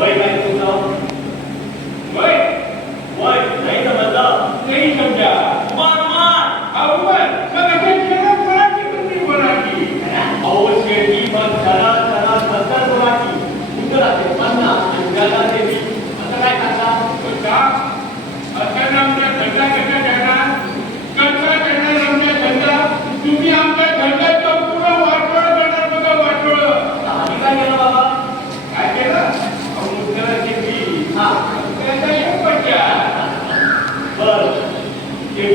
Oi, mãe.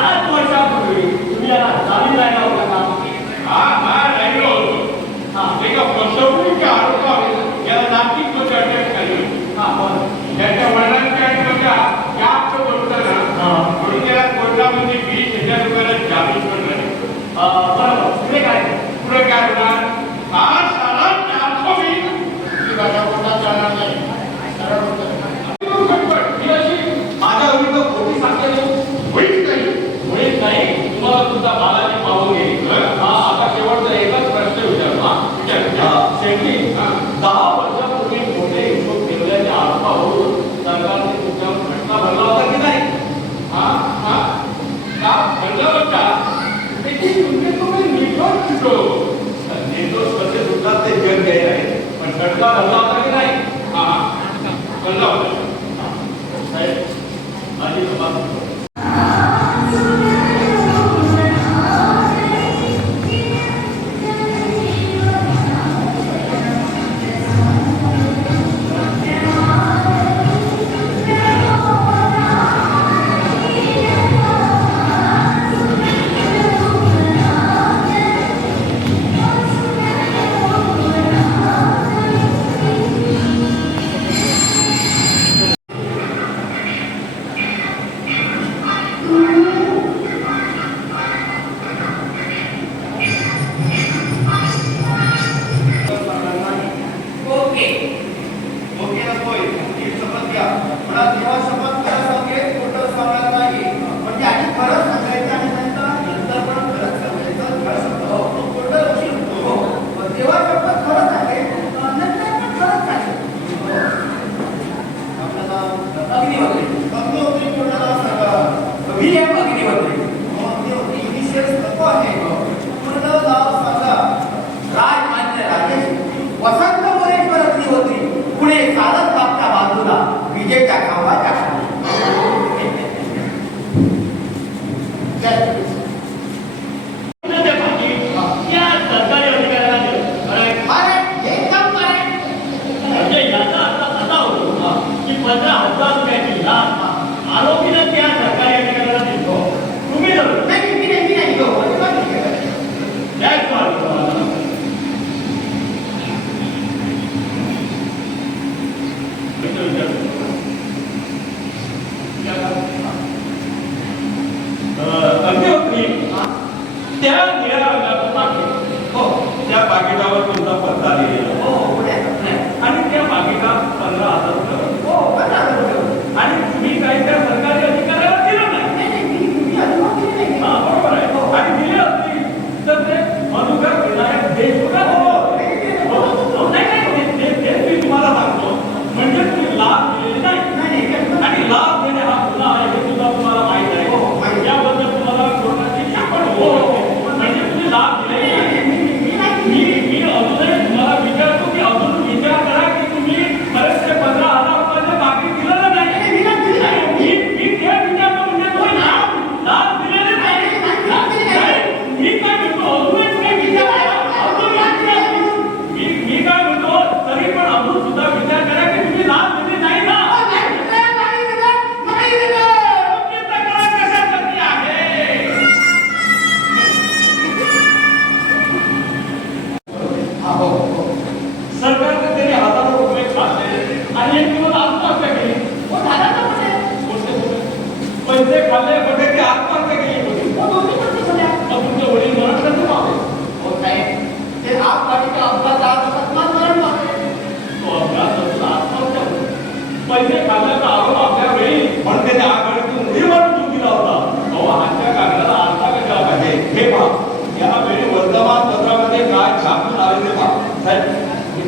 सात वर्षापूर्वी तुम्ही याला जामीन राहिला होता का हा हा. राहिलो होतो हा एका फसवणुकीच्या आरोपावर याला नागरिक पक्ष अटक झाली हा बरं त्याच्या वडिलांच्या आठवणच्या जास्त बोलताना म्हणून त्याला कोर्टामध्ये वीस हजार रुपयाला जामीन पण असल्यापैकी दहा वर्षापूर्वी मोठे हिशोब ठेवल्याच्या की नाही? हा? हा? का त्याची तुम्ही निर्दोष चुकलो निर्दोष सुद्धा ते पण खटला भरला की नाही? हा. Oaxaca. लिहिलेला हो, त्या पाकिटावर तुमचा पत्ता लिहिलेला. हो आणि त्या पाकिटात पंधरा हजार हो आणि तुम्ही काही त्या सरकारी अधिकाऱ्याला दिलं नाही. हा दिले. असतील तर ते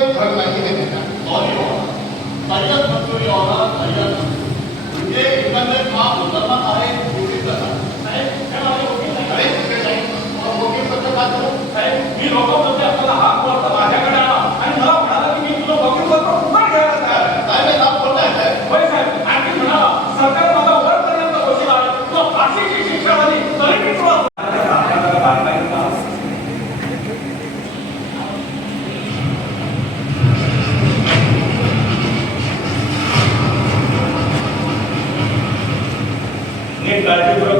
이런 결과가 있게 됩니다. 어디요? 관련 법조리와 관련 이게 인간들 다 못다만 아래 모르겠다. 네? 제가 알고 계시나요? 네? 그래서 뭐 계속 똑같고 네? 이 로봇 문제 하나 하고 왔다 말이야. गाड़ी पर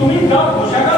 तुम्ही ज्या पोशाखा